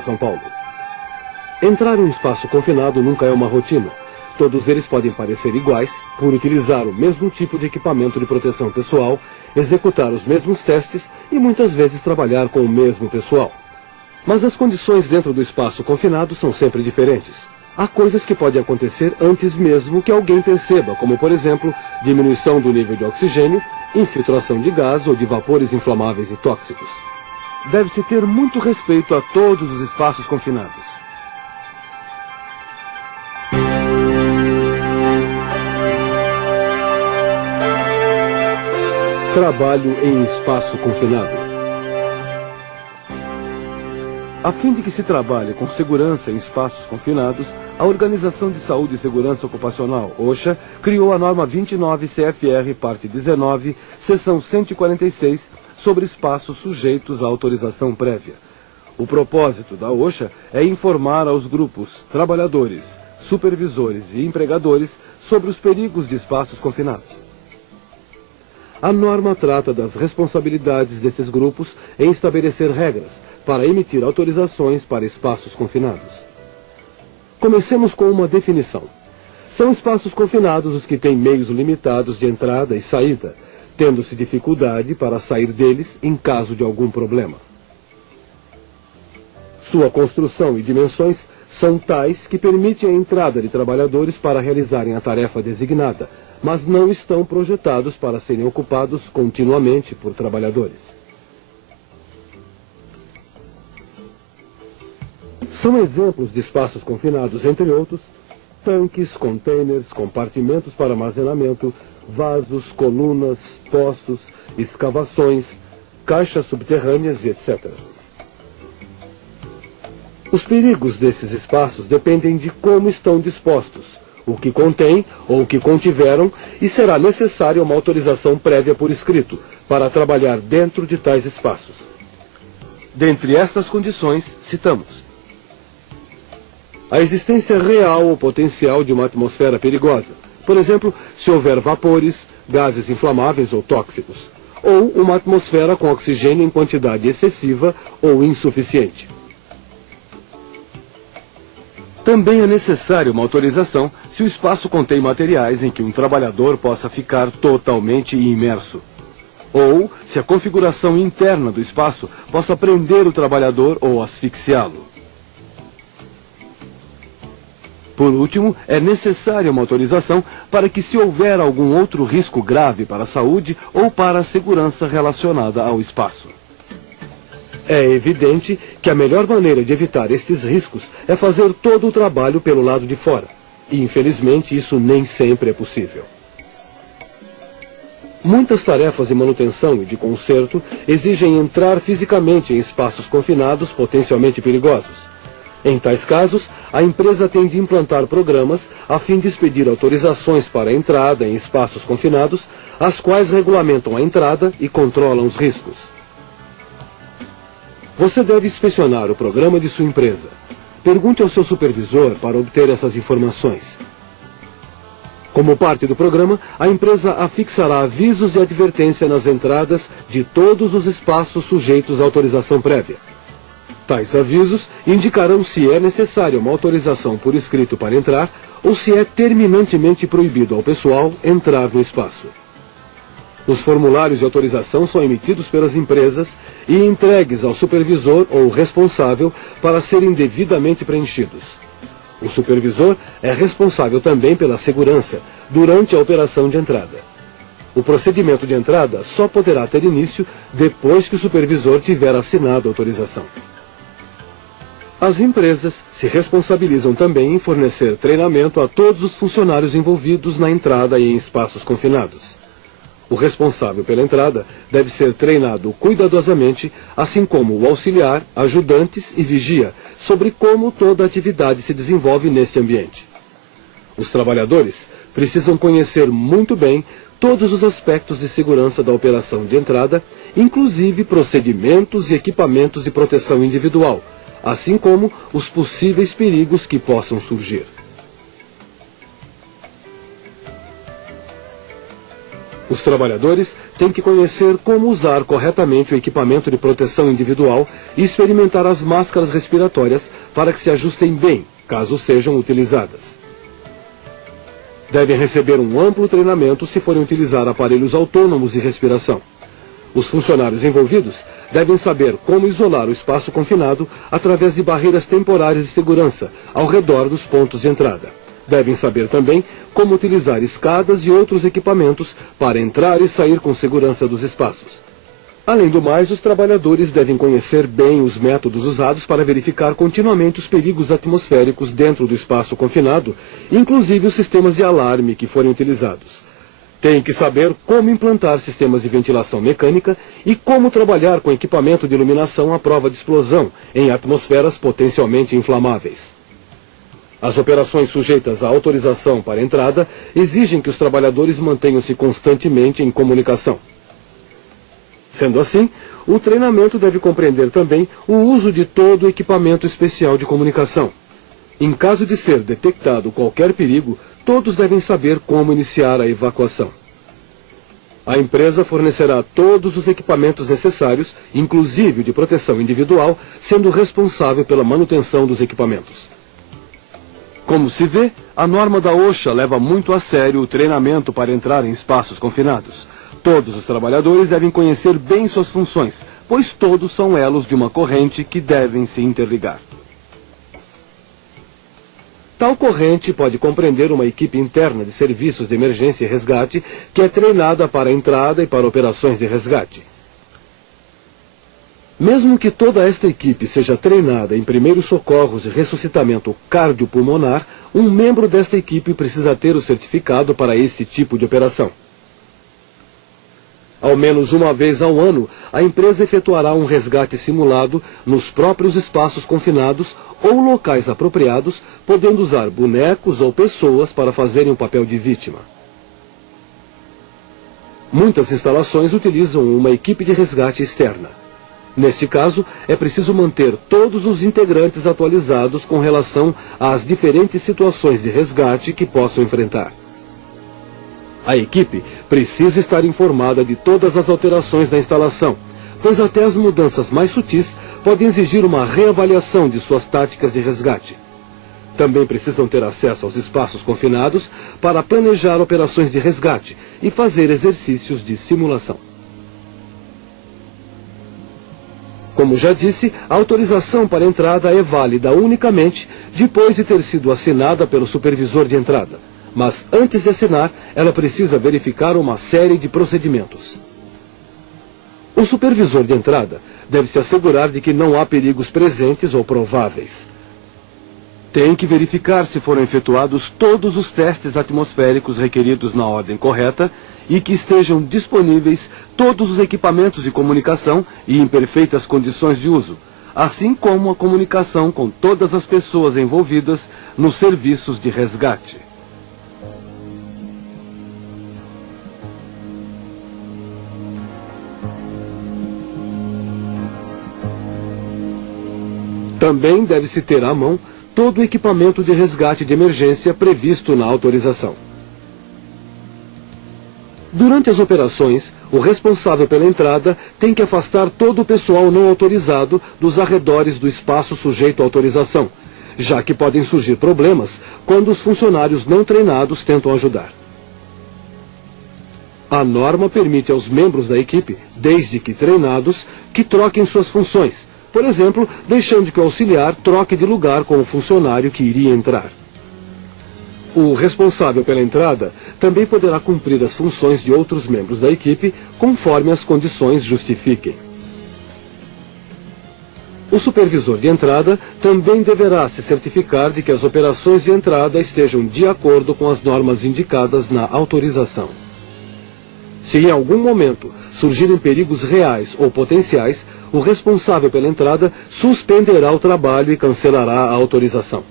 São Paulo. Entrar em um espaço confinado nunca é uma rotina. Todos eles podem parecer iguais por utilizar o mesmo tipo de equipamento de proteção pessoal, executar os mesmos testes e muitas vezes trabalhar com o mesmo pessoal. Mas as condições dentro do espaço confinado são sempre diferentes. Há coisas que podem acontecer antes mesmo que alguém perceba, como por exemplo, diminuição do nível de oxigênio, infiltração de gás ou de vapores inflamáveis e tóxicos. Deve-se ter muito respeito a todos os espaços confinados. Trabalho em espaço confinado. A fim de que se trabalhe com segurança em espaços confinados, a Organização de Saúde e Segurança Ocupacional, OSHA, criou a norma 29 CFR, parte 19, seção 146, sobre espaços sujeitos à autorização prévia. O propósito da OSHA é informar aos grupos, trabalhadores, supervisores e empregadores sobre os perigos de espaços confinados. A norma trata das responsabilidades desses grupos em estabelecer regras para emitir autorizações para espaços confinados. Comecemos com uma definição. São espaços confinados os que têm meios limitados de entrada e saída, tendo-se dificuldade para sair deles em caso de algum problema. Sua construção e dimensões são tais que permitem a entrada de trabalhadores para realizarem a tarefa designada, mas não estão projetados para serem ocupados continuamente por trabalhadores. São exemplos de espaços confinados, entre outros, tanques, containers, compartimentos para armazenamento, vasos, colunas, poços, escavações, caixas subterrâneas e etc. Os perigos desses espaços dependem de como estão dispostos, o que contém ou o que contiveram, e será necessária uma autorização prévia por escrito para trabalhar dentro de tais espaços. Dentre estas condições, citamos a existência real ou potencial de uma atmosfera perigosa, por exemplo, se houver vapores, gases inflamáveis ou tóxicos, ou uma atmosfera com oxigênio em quantidade excessiva ou insuficiente. Também é necessária uma autorização se o espaço contém materiais em que um trabalhador possa ficar totalmente imerso, ou se a configuração interna do espaço possa prender o trabalhador ou asfixiá-lo. Por último, é necessária uma autorização para que, se houver algum outro risco grave para a saúde ou para a segurança relacionada ao espaço. É evidente que a melhor maneira de evitar estes riscos é fazer todo o trabalho pelo lado de fora. E, infelizmente, isso nem sempre é possível. Muitas tarefas de manutenção e de conserto exigem entrar fisicamente em espaços confinados potencialmente perigosos. Em tais casos, a empresa tem de implantar programas a fim de expedir autorizações para a entrada em espaços confinados, as quais regulamentam a entrada e controlam os riscos. Você deve inspecionar o programa de sua empresa. Pergunte ao seu supervisor para obter essas informações. Como parte do programa, a empresa afixará avisos de advertência nas entradas de todos os espaços sujeitos à autorização prévia. Tais avisos indicarão se é necessária uma autorização por escrito para entrar ou se é terminantemente proibido ao pessoal entrar no espaço. Os formulários de autorização são emitidos pelas empresas e entregues ao supervisor ou responsável para serem devidamente preenchidos. O supervisor é responsável também pela segurança durante a operação de entrada. O procedimento de entrada só poderá ter início depois que o supervisor tiver assinado a autorização. As empresas se responsabilizam também em fornecer treinamento a todos os funcionários envolvidos na entrada e em espaços confinados. O responsável pela entrada deve ser treinado cuidadosamente, assim como o auxiliar, ajudantes e vigia, sobre como toda a atividade se desenvolve neste ambiente. Os trabalhadores precisam conhecer muito bem todos os aspectos de segurança da operação de entrada, inclusive procedimentos e equipamentos de proteção individual, assim como os possíveis perigos que possam surgir. Os trabalhadores têm que conhecer como usar corretamente o equipamento de proteção individual e experimentar as máscaras respiratórias para que se ajustem bem, caso sejam utilizadas. Devem receber um amplo treinamento se forem utilizar aparelhos autônomos de respiração. Os funcionários envolvidos devem saber como isolar o espaço confinado através de barreiras temporárias de segurança ao redor dos pontos de entrada. Devem saber também como utilizar escadas e outros equipamentos para entrar e sair com segurança dos espaços. Além do mais, os trabalhadores devem conhecer bem os métodos usados para verificar continuamente os perigos atmosféricos dentro do espaço confinado, inclusive os sistemas de alarme que forem utilizados. Têm que saber como implantar sistemas de ventilação mecânica e como trabalhar com equipamento de iluminação à prova de explosão em atmosferas potencialmente inflamáveis. As operações sujeitas à autorização para entrada exigem que os trabalhadores mantenham-se constantemente em comunicação. Sendo assim, o treinamento deve compreender também o uso de todo o equipamento especial de comunicação. Em caso de ser detectado qualquer perigo, todos devem saber como iniciar a evacuação. A empresa fornecerá todos os equipamentos necessários, inclusive o de proteção individual, sendo responsável pela manutenção dos equipamentos. Como se vê, a norma da OSHA leva muito a sério o treinamento para entrar em espaços confinados. Todos os trabalhadores devem conhecer bem suas funções, pois todos são elos de uma corrente que devem se interligar. Tal corrente pode compreender uma equipe interna de serviços de emergência e resgate que é treinada para a entrada e para operações de resgate. Mesmo que toda esta equipe seja treinada em primeiros socorros e ressuscitamento cardiopulmonar, um membro desta equipe precisa ter o certificado para esse tipo de operação. Ao menos uma vez ao ano, a empresa efetuará um resgate simulado nos próprios espaços confinados ou locais apropriados, podendo usar bonecos ou pessoas para fazerem o papel de vítima. Muitas instalações utilizam uma equipe de resgate externa. Neste caso, é preciso manter todos os integrantes atualizados com relação às diferentes situações de resgate que possam enfrentar. A equipe precisa estar informada de todas as alterações da instalação, pois até as mudanças mais sutis podem exigir uma reavaliação de suas táticas de resgate. Também precisam ter acesso aos espaços confinados para planejar operações de resgate e fazer exercícios de simulação. Como já disse, a autorização para entrada é válida unicamente depois de ter sido assinada pelo supervisor de entrada. Mas antes de assinar, ela precisa verificar uma série de procedimentos. O supervisor de entrada deve se assegurar de que não há perigos presentes ou prováveis. Tem que verificar se foram efetuados todos os testes atmosféricos requeridos na ordem correta e que estejam disponíveis todos os equipamentos de comunicação e em perfeitas condições de uso, assim como a comunicação com todas as pessoas envolvidas nos serviços de resgate. Também deve-se ter à mão todo o equipamento de resgate de emergência previsto na autorização. Durante as operações, o responsável pela entrada tem que afastar todo o pessoal não autorizado dos arredores do espaço sujeito à autorização, já que podem surgir problemas quando os funcionários não treinados tentam ajudar. A norma permite aos membros da equipe, desde que treinados, que troquem suas funções, por exemplo, deixando que o auxiliar troque de lugar com o funcionário que iria entrar. O responsável pela entrada também poderá cumprir as funções de outros membros da equipe, conforme as condições justifiquem. O supervisor de entrada também deverá se certificar de que as operações de entrada estejam de acordo com as normas indicadas na autorização. Se em algum momento surgirem perigos reais ou potenciais, o responsável pela entrada suspenderá o trabalho e cancelará a autorização.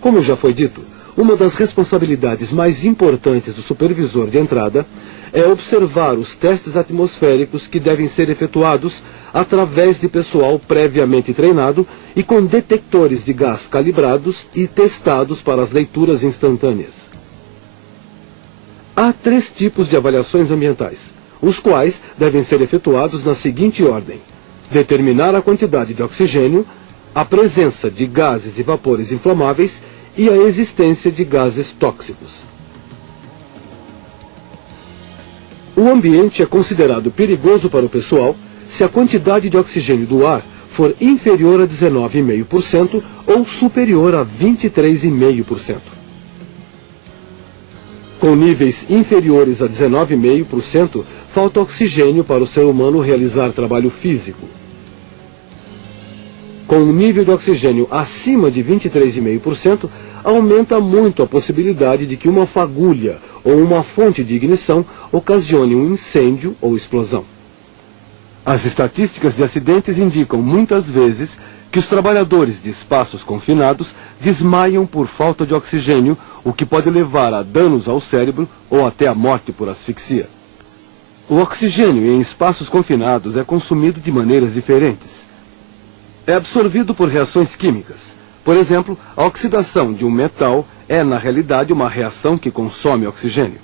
Como já foi dito, uma das responsabilidades mais importantes do supervisor de entrada é observar os testes atmosféricos que devem ser efetuados através de pessoal previamente treinado e com detectores de gás calibrados e testados para as leituras instantâneas. Há 3 tipos de avaliações ambientais, os quais devem ser efetuados na seguinte ordem: determinar a quantidade de oxigênio, a presença de gases e vapores inflamáveis e a existência de gases tóxicos. O ambiente é considerado perigoso para o pessoal se a quantidade de oxigênio do ar for inferior a 19,5% ou superior a 23,5%. Com níveis inferiores a 19,5%, falta oxigênio para o ser humano realizar trabalho físico. Com um nível de oxigênio acima de 23,5%, aumenta muito a possibilidade de que uma fagulha ou uma fonte de ignição ocasione um incêndio ou explosão. As estatísticas de acidentes indicam muitas vezes que os trabalhadores de espaços confinados desmaiam por falta de oxigênio, o que pode levar a danos ao cérebro ou até a morte por asfixia. O oxigênio em espaços confinados é consumido de maneiras diferentes. É absorvido por reações químicas. Por exemplo, a oxidação de um metal é, na realidade, uma reação que consome oxigênio.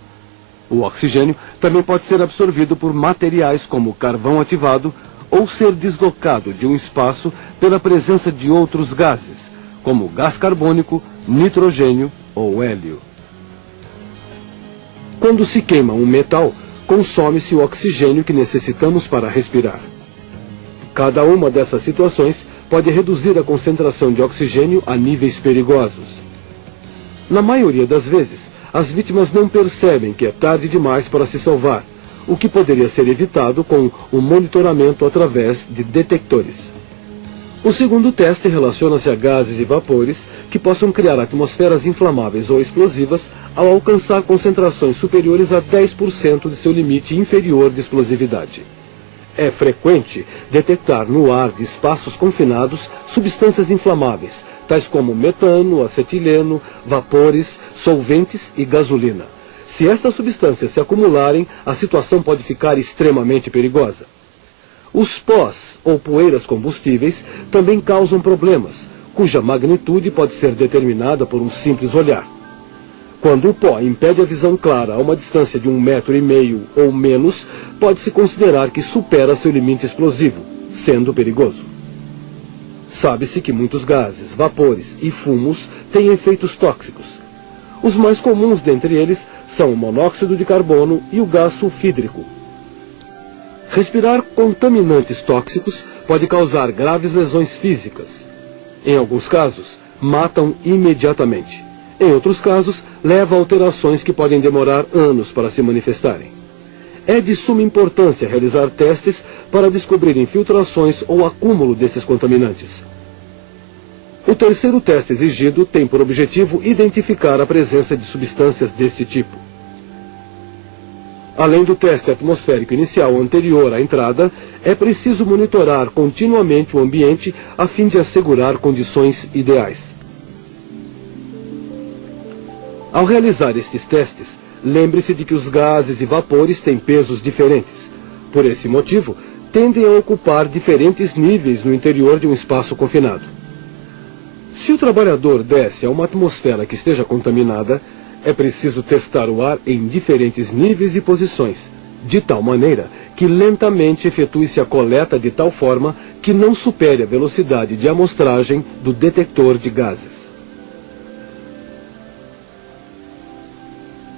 O oxigênio também pode ser absorvido por materiais como carvão ativado ou ser deslocado de um espaço pela presença de outros gases, como gás carbônico, nitrogênio ou hélio. Quando se queima um metal, consome-se o oxigênio que necessitamos para respirar. Cada uma dessas situações pode reduzir a concentração de oxigênio a níveis perigosos. Na maioria das vezes, as vítimas não percebem que é tarde demais para se salvar, o que poderia ser evitado com o monitoramento através de detectores. O segundo teste relaciona-se a gases e vapores que possam criar atmosferas inflamáveis ou explosivas ao alcançar concentrações superiores a 10% de seu limite inferior de explosividade. É frequente detectar no ar de espaços confinados substâncias inflamáveis, tais como metano, acetileno, vapores, solventes e gasolina. Se estas substâncias se acumularem, a situação pode ficar extremamente perigosa. Os pós ou poeiras combustíveis também causam problemas, cuja magnitude pode ser determinada por um simples olhar. Quando o pó impede a visão clara a uma distância de 1,5 metro ou menos, pode-se considerar que supera seu limite explosivo, sendo perigoso. Sabe-se que muitos gases, vapores e fumos têm efeitos tóxicos. Os mais comuns dentre eles são o monóxido de carbono e o gás sulfídrico. Respirar contaminantes tóxicos pode causar graves lesões físicas. Em alguns casos, matam imediatamente. Em outros casos, leva a alterações que podem demorar anos para se manifestarem. É de suma importância realizar testes para descobrir infiltrações ou acúmulo desses contaminantes. O terceiro teste exigido tem por objetivo identificar a presença de substâncias deste tipo. Além do teste atmosférico inicial anterior à entrada, é preciso monitorar continuamente o ambiente a fim de assegurar condições ideais. Ao realizar estes testes, lembre-se de que os gases e vapores têm pesos diferentes. Por esse motivo, tendem a ocupar diferentes níveis no interior de um espaço confinado. Se o trabalhador desce a uma atmosfera que esteja contaminada, é preciso testar o ar em diferentes níveis e posições, de tal maneira que lentamente efetue-se a coleta de tal forma que não supere a velocidade de amostragem do detector de gases.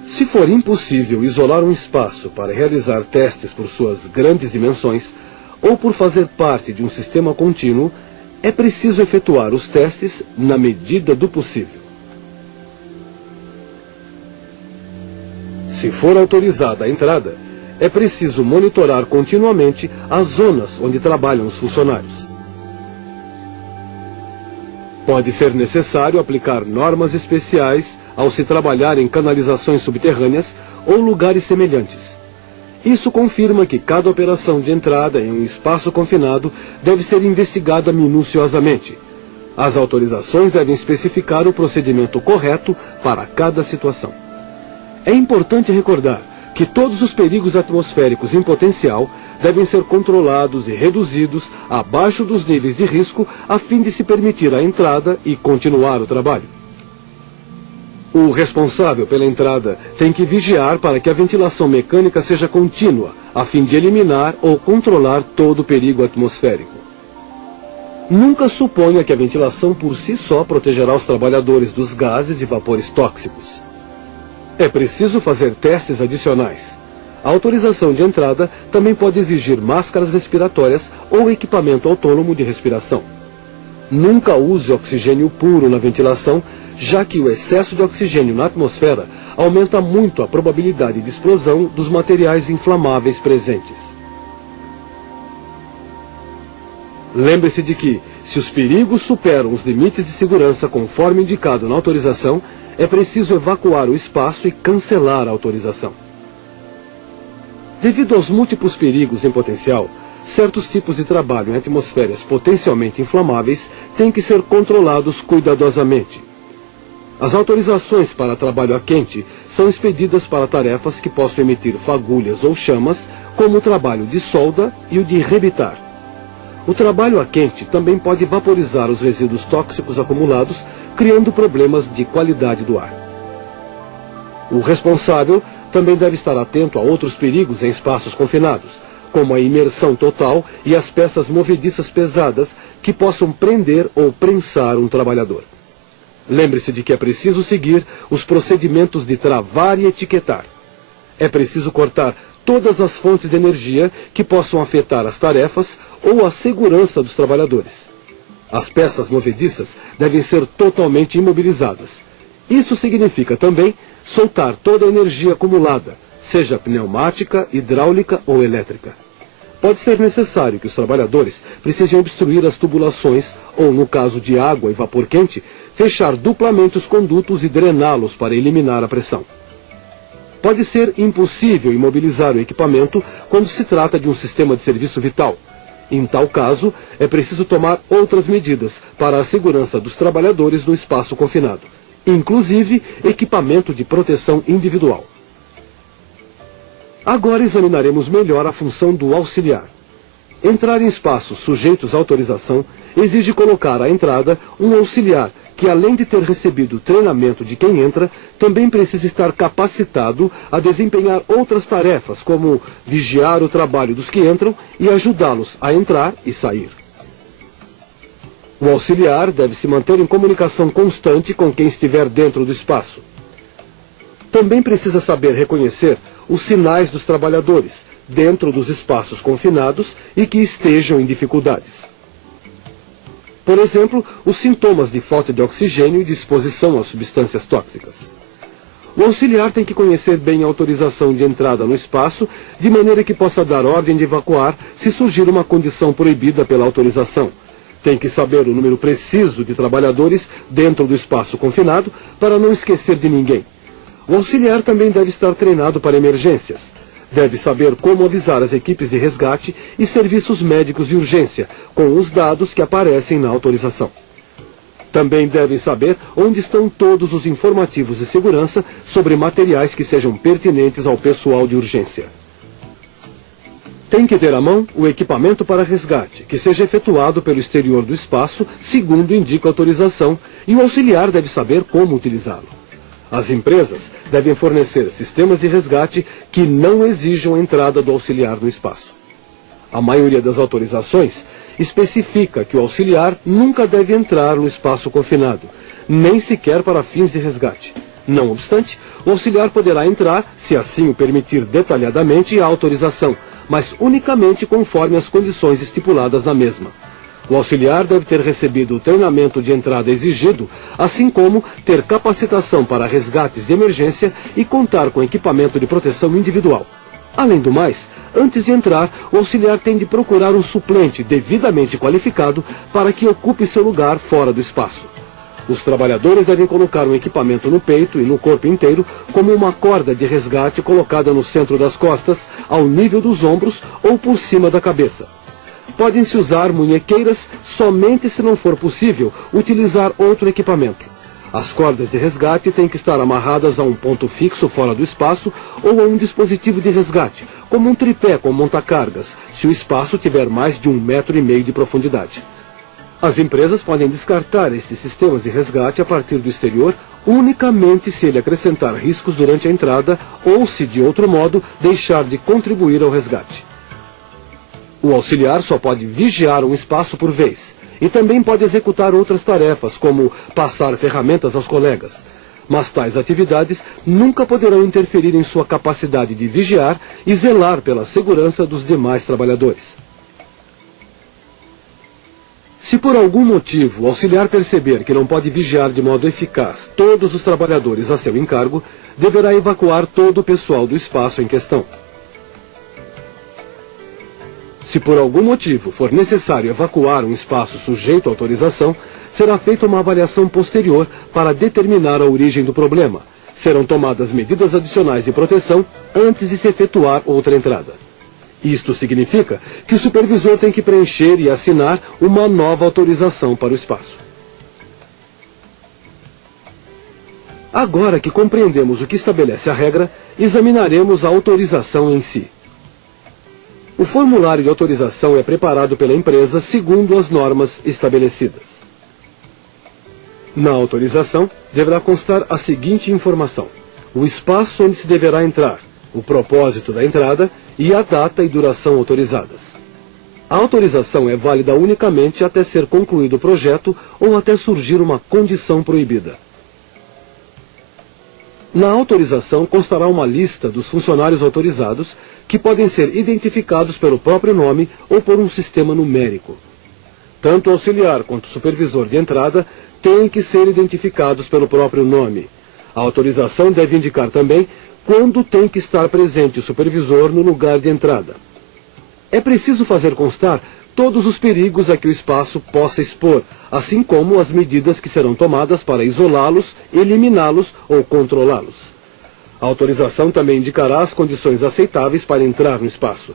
Se for impossível isolar um espaço para realizar testes por suas grandes dimensões, ou por fazer parte de um sistema contínuo, é preciso efetuar os testes na medida do possível. Se for autorizada a entrada, é preciso monitorar continuamente as zonas onde trabalham os funcionários. Pode ser necessário aplicar normas especiais ao se trabalhar em canalizações subterrâneas ou lugares semelhantes. Isso confirma que cada operação de entrada em um espaço confinado deve ser investigada minuciosamente. As autorizações devem especificar o procedimento correto para cada situação. É importante recordar que todos os perigos atmosféricos em potencial devem ser controlados e reduzidos abaixo dos níveis de risco a fim de se permitir a entrada e continuar o trabalho. O responsável pela entrada tem que vigiar para que a ventilação mecânica seja contínua, a fim de eliminar ou controlar todo o perigo atmosférico. Nunca suponha que a ventilação por si só protegerá os trabalhadores dos gases e vapores tóxicos. É preciso fazer testes adicionais. A autorização de entrada também pode exigir máscaras respiratórias ou equipamento autônomo de respiração. Nunca use oxigênio puro na ventilação, já que o excesso de oxigênio na atmosfera aumenta muito a probabilidade de explosão dos materiais inflamáveis presentes. Lembre-se de que, se os perigos superam os limites de segurança conforme indicado na autorização, é preciso evacuar o espaço e cancelar a autorização. Devido aos múltiplos perigos em potencial, certos tipos de trabalho em atmosferas potencialmente inflamáveis têm que ser controlados cuidadosamente. As autorizações para trabalho a quente são expedidas para tarefas que possam emitir fagulhas ou chamas, como o trabalho de solda e o de rebitar. O trabalho a quente também pode vaporizar os resíduos tóxicos acumulados, criando problemas de qualidade do ar. O responsável também deve estar atento a outros perigos em espaços confinados, como a imersão total e as peças movediças pesadas que possam prender ou prensar um trabalhador. Lembre-se de que é preciso seguir os procedimentos de travar e etiquetar. É preciso cortar todas as fontes de energia que possam afetar as tarefas ou a segurança dos trabalhadores. As peças movediças devem ser totalmente imobilizadas. Isso significa também soltar toda a energia acumulada, seja pneumática, hidráulica ou elétrica. Pode ser necessário que os trabalhadores precisem obstruir as tubulações ou, no caso de água e vapor quente, fechar duplamente os condutos e drená-los para eliminar a pressão. Pode ser impossível imobilizar o equipamento quando se trata de um sistema de serviço vital. Em tal caso, é preciso tomar outras medidas para a segurança dos trabalhadores no espaço confinado, inclusive equipamento de proteção individual. Agora examinaremos melhor a função do auxiliar. Entrar em espaços sujeitos à autorização exige colocar à entrada um auxiliar que, além de ter recebido treinamento de quem entra, também precisa estar capacitado a desempenhar outras tarefas, como vigiar o trabalho dos que entram e ajudá-los a entrar e sair. O auxiliar deve se manter em comunicação constante com quem estiver dentro do espaço. Também precisa saber reconhecer os sinais dos trabalhadores dentro dos espaços confinados e que estejam em dificuldades. Por exemplo, os sintomas de falta de oxigênio e de exposição a substâncias tóxicas. O auxiliar tem que conhecer bem a autorização de entrada no espaço, de maneira que possa dar ordem de evacuar se surgir uma condição proibida pela autorização. Tem que saber o número preciso de trabalhadores dentro do espaço confinado para não esquecer de ninguém. O auxiliar também deve estar treinado para emergências. Deve saber como avisar as equipes de resgate e serviços médicos de urgência, com os dados que aparecem na autorização. Também devem saber onde estão todos os informativos de segurança sobre materiais que sejam pertinentes ao pessoal de urgência. Tem que ter à mão o equipamento para resgate, que seja efetuado pelo exterior do espaço, segundo indica a autorização, e o auxiliar deve saber como utilizá-lo. As empresas devem fornecer sistemas de resgate que não exijam a entrada do auxiliar no espaço. A maioria das autorizações especifica que o auxiliar nunca deve entrar no espaço confinado, nem sequer para fins de resgate. Não obstante, o auxiliar poderá entrar, se assim o permitir detalhadamente a autorização, mas unicamente conforme as condições estipuladas na mesma. O auxiliar deve ter recebido o treinamento de entrada exigido, assim como ter capacitação para resgates de emergência e contar com equipamento de proteção individual. Além do mais, antes de entrar, o auxiliar tem de procurar um suplente devidamente qualificado para que ocupe seu lugar fora do espaço. Os trabalhadores devem colocar um equipamento no peito e no corpo inteiro, como uma corda de resgate colocada no centro das costas, ao nível dos ombros ou por cima da cabeça. Podem-se usar munhequeiras somente se não for possível utilizar outro equipamento. As cordas de resgate têm que estar amarradas a um ponto fixo fora do espaço ou a um dispositivo de resgate, como um tripé com montacargas, se o espaço tiver mais de 1,5 metros de profundidade. As empresas podem descartar estes sistemas de resgate a partir do exterior unicamente se ele acrescentar riscos durante a entrada ou se, de outro modo, deixar de contribuir ao resgate. O auxiliar só pode vigiar um espaço por vez e também pode executar outras tarefas, como passar ferramentas aos colegas. Mas tais atividades nunca poderão interferir em sua capacidade de vigiar e zelar pela segurança dos demais trabalhadores. Se por algum motivo o auxiliar perceber que não pode vigiar de modo eficaz todos os trabalhadores a seu encargo, deverá evacuar todo o pessoal do espaço em questão. Se por algum motivo for necessário evacuar um espaço sujeito à autorização, será feita uma avaliação posterior para determinar a origem do problema. Serão tomadas medidas adicionais de proteção antes de se efetuar outra entrada. Isto significa que o supervisor tem que preencher e assinar uma nova autorização para o espaço. Agora que compreendemos o que estabelece a regra, examinaremos a autorização em si. O formulário de autorização é preparado pela empresa segundo as normas estabelecidas. Na autorização, deverá constar a seguinte informação: o espaço onde se deverá entrar, o propósito da entrada e a data e duração autorizadas. A autorização é válida unicamente até ser concluído o projeto ou até surgir uma condição proibida. Na autorização constará uma lista dos funcionários autorizados, que podem ser identificados pelo próprio nome ou por um sistema numérico. Tanto o auxiliar quanto o supervisor de entrada têm que ser identificados pelo próprio nome. A autorização deve indicar também quando tem que estar presente o supervisor no lugar de entrada. É preciso fazer constar todos os perigos a que o espaço possa expor, assim como as medidas que serão tomadas para isolá-los, eliminá-los ou controlá-los. A autorização também indicará as condições aceitáveis para entrar no espaço.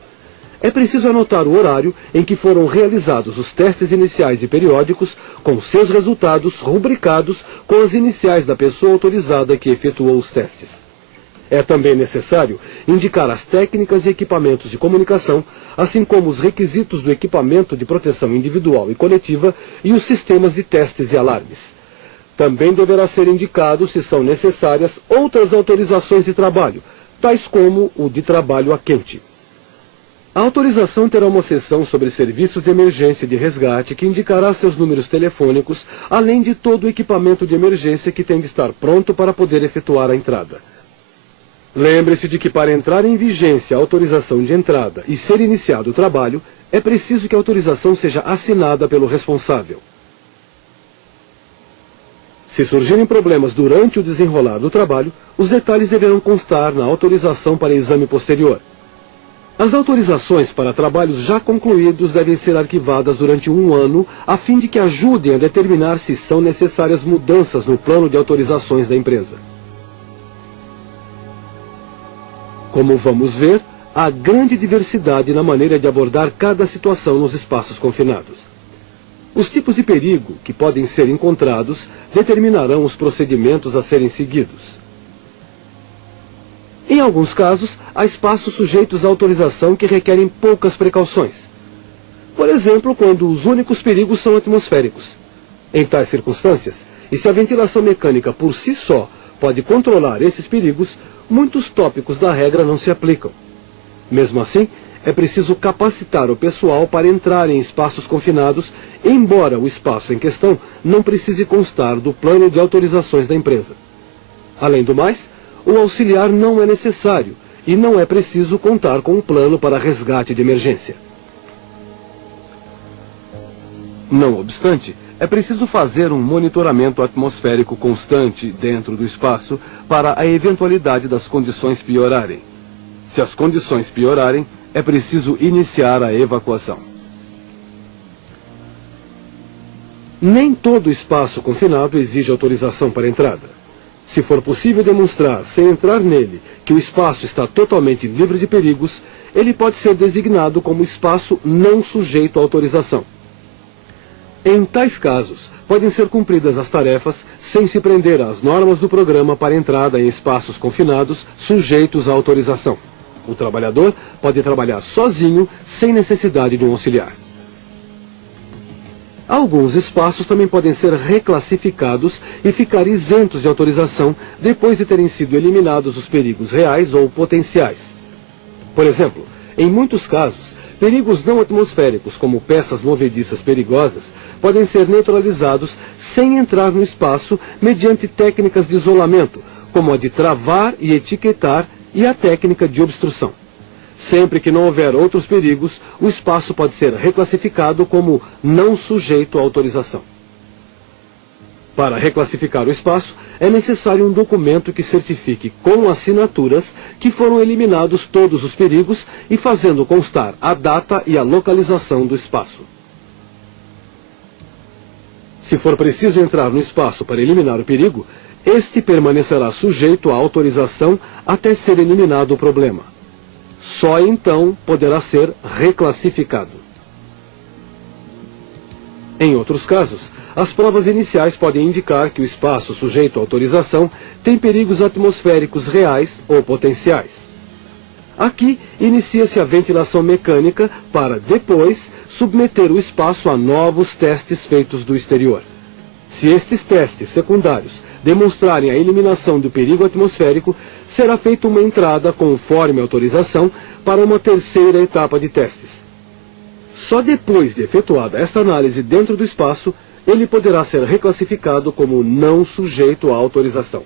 É preciso anotar o horário em que foram realizados os testes iniciais e periódicos, com seus resultados rubricados com as iniciais da pessoa autorizada que efetuou os testes. É também necessário indicar as técnicas e equipamentos de comunicação, assim como os requisitos do equipamento de proteção individual e coletiva e os sistemas de testes e alarmes. Também deverá ser indicado se são necessárias outras autorizações de trabalho, tais como o de trabalho a quente. A autorização terá uma seção sobre serviços de emergência e de resgate que indicará seus números telefônicos, além de todo o equipamento de emergência que tem de estar pronto para poder efetuar a entrada. Lembre-se de que para entrar em vigência a autorização de entrada e ser iniciado o trabalho, é preciso que a autorização seja assinada pelo responsável. Se surgirem problemas durante o desenrolar do trabalho, os detalhes deverão constar na autorização para exame posterior. As autorizações para trabalhos já concluídos devem ser arquivadas durante 1 ano, a fim de que ajudem a determinar se são necessárias mudanças no plano de autorizações da empresa. Como vamos ver, há grande diversidade na maneira de abordar cada situação nos espaços confinados. Os tipos de perigo que podem ser encontrados determinarão os procedimentos a serem seguidos. Em alguns casos, há espaços sujeitos à autorização que requerem poucas precauções. Por exemplo, quando os únicos perigos são atmosféricos. Em tais circunstâncias, e se a ventilação mecânica por si só pode controlar esses perigos, muitos tópicos da regra não se aplicam. Mesmo assim, é preciso capacitar o pessoal para entrar em espaços confinados, embora o espaço em questão não precise constar do plano de autorizações da empresa. Além do mais, o auxiliar não é necessário e não é preciso contar com um plano para resgate de emergência. Não obstante, é preciso fazer um monitoramento atmosférico constante dentro do espaço para a eventualidade das condições piorarem. Se as condições piorarem, é preciso iniciar a evacuação. Nem todo espaço confinado exige autorização para entrada. Se for possível demonstrar, sem entrar nele, que o espaço está totalmente livre de perigos, ele pode ser designado como espaço não sujeito à autorização. Em tais casos, podem ser cumpridas as tarefas sem se prender às normas do programa para entrada em espaços confinados sujeitos à autorização. O trabalhador pode trabalhar sozinho, sem necessidade de um auxiliar. Alguns espaços também podem ser reclassificados e ficar isentos de autorização depois de terem sido eliminados os perigos reais ou potenciais. Por exemplo, em muitos casos, perigos não atmosféricos, como peças movediças perigosas, podem ser neutralizados sem entrar no espaço mediante técnicas de isolamento, como a de travar e etiquetar e a técnica de obstrução. Sempre que não houver outros perigos, o espaço pode ser reclassificado como não sujeito à autorização. Para reclassificar o espaço, é necessário um documento que certifique com assinaturas que foram eliminados todos os perigos e fazendo constar a data e a localização do espaço. Se for preciso entrar no espaço para eliminar o perigo, este permanecerá sujeito à autorização até ser eliminado o problema. Só então poderá ser reclassificado. Em outros casos, as provas iniciais podem indicar que o espaço sujeito à autorização tem perigos atmosféricos reais ou potenciais. Aqui, inicia-se a ventilação mecânica para, depois, submeter o espaço a novos testes feitos do exterior. Se estes testes secundários demonstrarem a eliminação do perigo atmosférico, será feita uma entrada conforme autorização para uma terceira etapa de testes. Só depois de efetuada esta análise dentro do espaço, ele poderá ser reclassificado como não sujeito à autorização.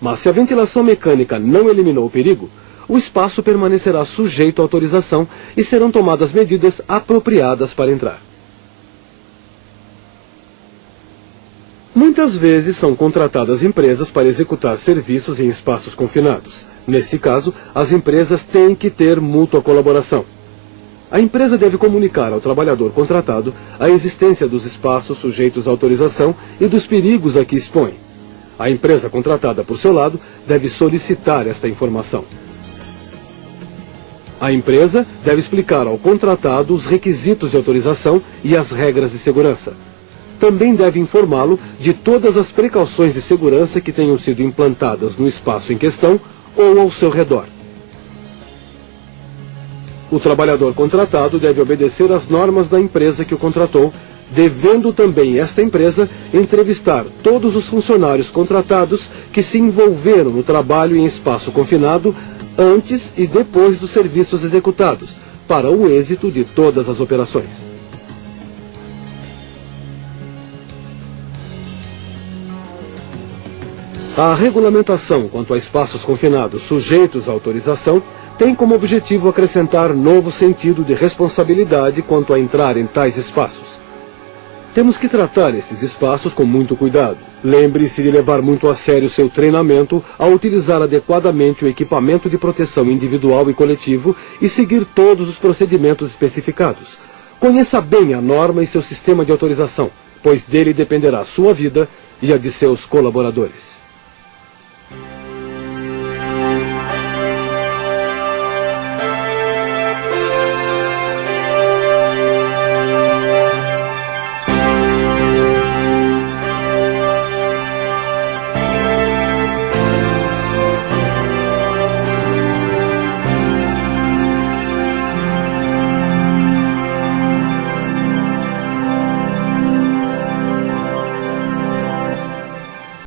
Mas se a ventilação mecânica não eliminou o perigo, o espaço permanecerá sujeito à autorização e serão tomadas medidas apropriadas para entrar. Muitas vezes são contratadas empresas para executar serviços em espaços confinados. Nesse caso, as empresas têm que ter mútua colaboração. A empresa deve comunicar ao trabalhador contratado a existência dos espaços sujeitos à autorização e dos perigos a que expõe. A empresa contratada, por seu lado, deve solicitar esta informação. A empresa deve explicar ao contratado os requisitos de autorização e as regras de segurança. Também deve informá-lo de todas as precauções de segurança que tenham sido implantadas no espaço em questão ou ao seu redor. O trabalhador contratado deve obedecer às normas da empresa que o contratou, devendo também esta empresa entrevistar todos os funcionários contratados que se envolveram no trabalho em espaço confinado antes e depois dos serviços executados, para o êxito de todas as operações. A regulamentação quanto a espaços confinados sujeitos à autorização tem como objetivo acrescentar novo sentido de responsabilidade quanto a entrar em tais espaços. Temos que tratar estes espaços com muito cuidado. Lembre-se de levar muito a sério seu treinamento ao utilizar adequadamente o equipamento de proteção individual e coletivo e seguir todos os procedimentos especificados. Conheça bem a norma e seu sistema de autorização, pois dele dependerá a sua vida e a de seus colaboradores.